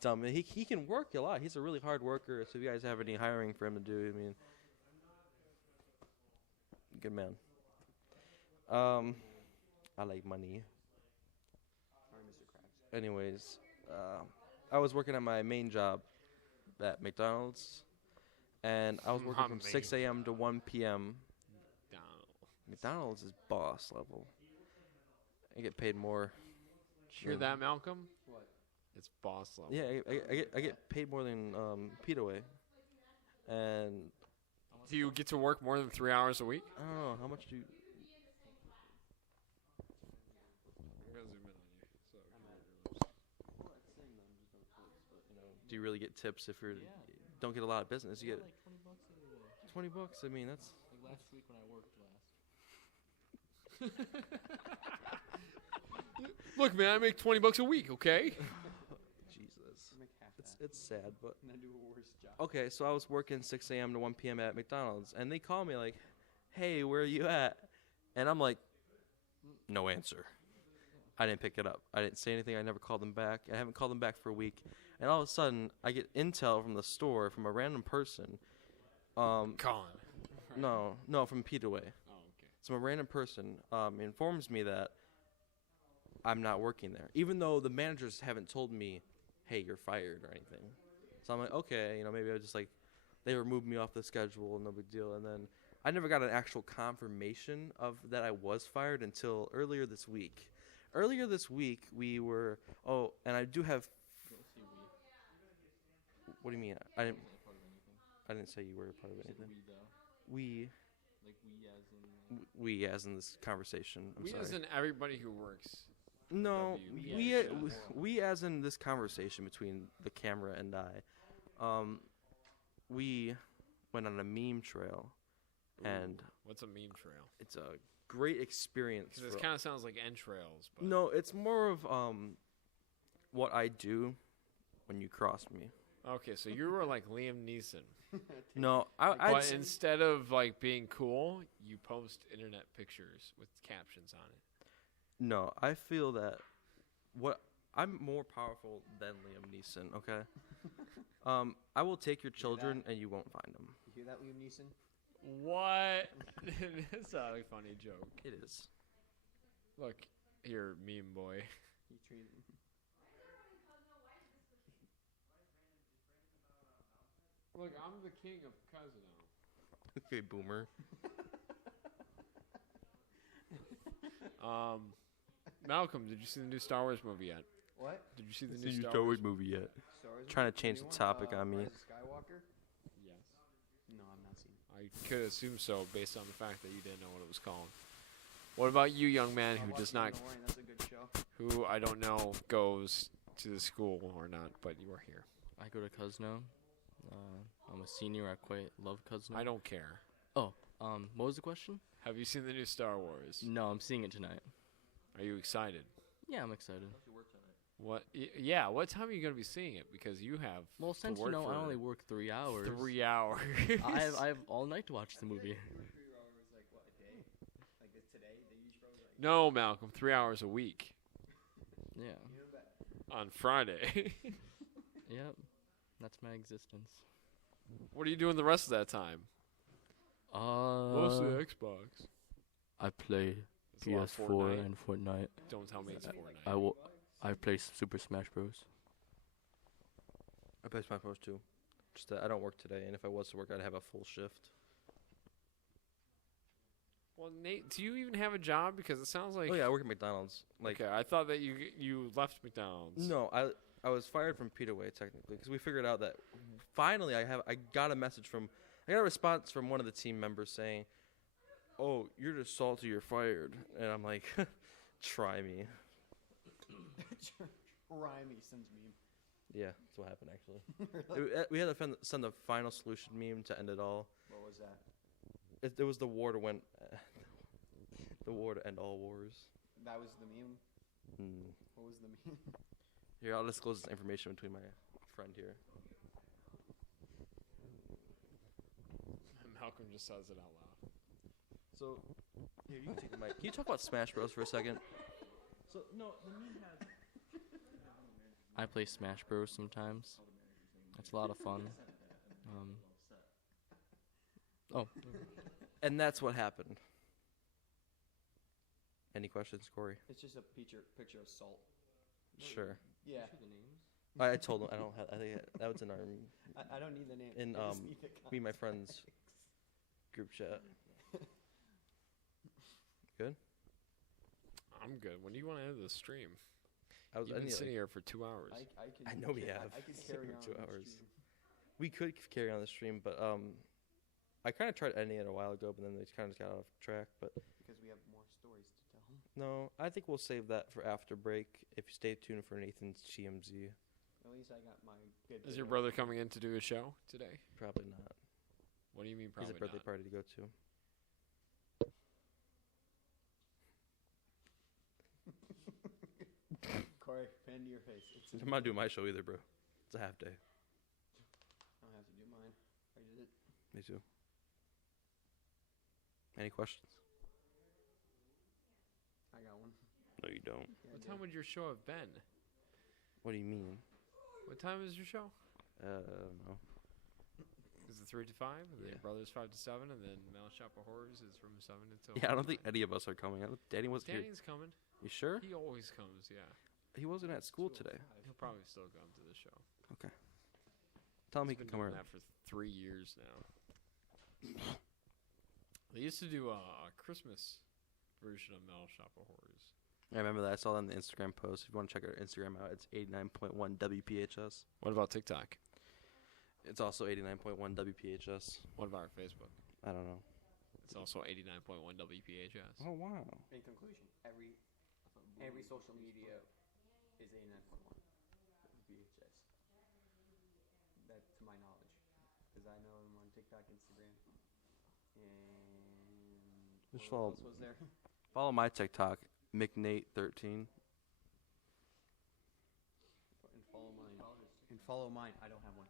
dumb. And he can work a lot. He's a really hard worker. So if you guys have any hiring for him to do, I mean, good man. I like money. Sorry, Mr. Krabs. Anyways, I was working at my main job at McDonald's, and I was working My from 6 a.m. to 1 p.m. McDonald's is boss level. I get paid more. Hear than- that, Malcolm? What? It's boss level. Yeah, I get paid more than Pete away. And Do you get to work more than 3 hours a week? I don't know how much do you, do you really get tips if you don't get a lot of business? You get like $20 $20. I mean, that's Like last week when I worked Look, man, I make $20 a week, okay? Jesus. Make half It's sad, but and then do a worse job. okay. So I was working 6 a.m. to 1 p.m. at McDonald's, and they call me like, "Hey, where are you at?" And I'm like, "No answer." I didn't pick it up. I didn't say anything. I never called them back. I haven't called them back for a week. And all of a sudden, I get intel from the store from a random person. Con. No, from Peterway. Oh, okay. So a random person informs me that I'm not working there, even though the managers haven't told me, "Hey, you're fired" or anything. So I'm like, okay, maybe I just like they removed me off the schedule, no big deal. And then I never got an actual confirmation of that I was fired until earlier this week. Earlier this week, we were. Oh, and I do have. What do you mean? I didn't say you were a part of anything. We. We as in this conversation. I'm We sorry. as in everybody who works. No, WPS. we as in this conversation between the camera and I, we went on a meme trail, and What's a meme trail? it's a great experience. Because for- this kind of sounds like entrails. But no, it's more of what I do when you cross me. Okay, so you were like Liam Neeson. No, I'd But say- instead of like being cool, you post internet pictures with captions on it. no, I feel that I'm more powerful than Liam Neeson. Okay, I will take your children and you won't find them. You hear that, Liam Neeson? What? That's not a funny joke. It is. Look, here, meme boy. You treat Look, I'm the king of Kazano. Okay, boomer. Malcolm, did you see the new Star Wars movie yet? What? Did you see the new Star Wars movie yet? Star Wars Trying to movie? change New the one? topic on me. Rise of Skywalker? Yes. No, I'm not seeing it. I could assume so based on the fact that you didn't know what it was called. What about you, young man, I who watched does not, Mandalorian, that's a good show. who I don't know goes to the school or not, but you are here. I go to Cuzno. I'm a senior. I quite love Cuzno. I don't care. Oh, what was the question? Have you seen the new Star Wars? No, I'm seeing it tonight. Are you excited? Yeah, I'm excited. What? Yeah. What time are you gonna be seeing it? Because you have Well, to since you work know I for only work 3 hours, 3 hours. I have all night to watch the movie. 3 hours, like what, a day? Like it's today, they each probably like. No, Malcolm. 3 hours a week Yeah. You know that. on Friday. Yep. That's my existence. What are you doing the rest of that time? Mostly Xbox. I play It's a lot of PS4 Fortnite. and Fortnite. Don't tell me it's Fortnite. I play Super Smash Bros. I play Smash Bros too. Just that I don't work today, and if I was to work, I'd have a full shift. Well, Nate, do you even have a job? Because it sounds like. Oh yeah, I work at McDonald's. Like Okay, I thought that you left McDonald's. no, I was fired from Peterway technically because we figured out that finally I got a response from one of the team members saying, "Oh, you're just salty, you're fired," and I'm like, "Try me." Rhymy sends meme. Yeah, that's what happened actually. We had to send the final solution meme to end it all. What was that? It was the war to win, the war to end all wars. That was the meme. Hmm. What was the meme? Here, I'll disclose this information between my friend here. Malcolm just says it out loud. So, here, you can take the mic. Can you talk about Smash Bros for a second? So, no, the meme has... I play Smash Bros sometimes. It's a lot of fun. Oh, And that's what happened. Any questions, Corey? It's just a picture of salt. Sure. Yeah. I told him I don't have. I think that was in our I don't need the name. in I just need the me and my friends group chat. Good. I'm good. When do you want to end the stream? I was. You've I been need, sitting like, here for 2 hours. I know we have. I could Sitting carry for on 2 the hours. stream. We could carry on the stream, but I kind of tried ending it a while ago, but then they kind of just got off track. But Because we have more stories to tell. no, I think we'll save that for after break. If you stay tuned for Nathan's GMZ, At least I got my good. Is your bit brother coming in to do a show today? probably not. What do you mean He's probably a birthday not? party to go to. Corey, pen to your face. I'm not doing my show either, bro. It's a half day. I don't have to do mine. I did it. Me too. Any questions? I got one. No, you don't. Yeah, What I time did. would your show have been? What do you mean? What time is your show? I don't know. Is it 3 to 5? And then Yeah. your brother's 5 to 7, and then Mel Shop of Horrors is from 7 until. Yeah, I don't think any of us are coming. Danny wasn't here. Danny's coming. You sure? He always comes. Yeah. He wasn't at school today. He'll probably still come to the show. Tell him he He's can been come doing early. that for 3 years now. They used to do a Christmas version of Mel Shop of Horrors. I remember that. I saw that on the Instagram post. If you want to check our Instagram out, it's 89.1 WPHS. What about TikTok? It's also 89.1 WPHS. What about our Facebook? I don't know. It's also 89.1 WPHS. Oh, wow. In conclusion, every social media is 89.1 VHS. That, to my knowledge, because I know them on TikTok, Instagram, and Just what follow- else was there? Follow my TikTok, McNate13. And follow mine. And follow mine. I don't have one.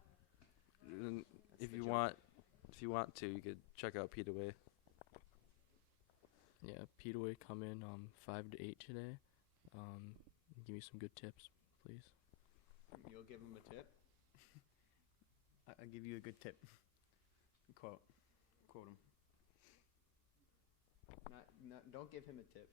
And That's if the you joke. want to, you could check out Peter Way. yeah, Peterway come in 5 to 8 today. Give me some good tips, please. You'll give him a tip. I'll give you a good tip. Quote him. Not, don't give him a tip.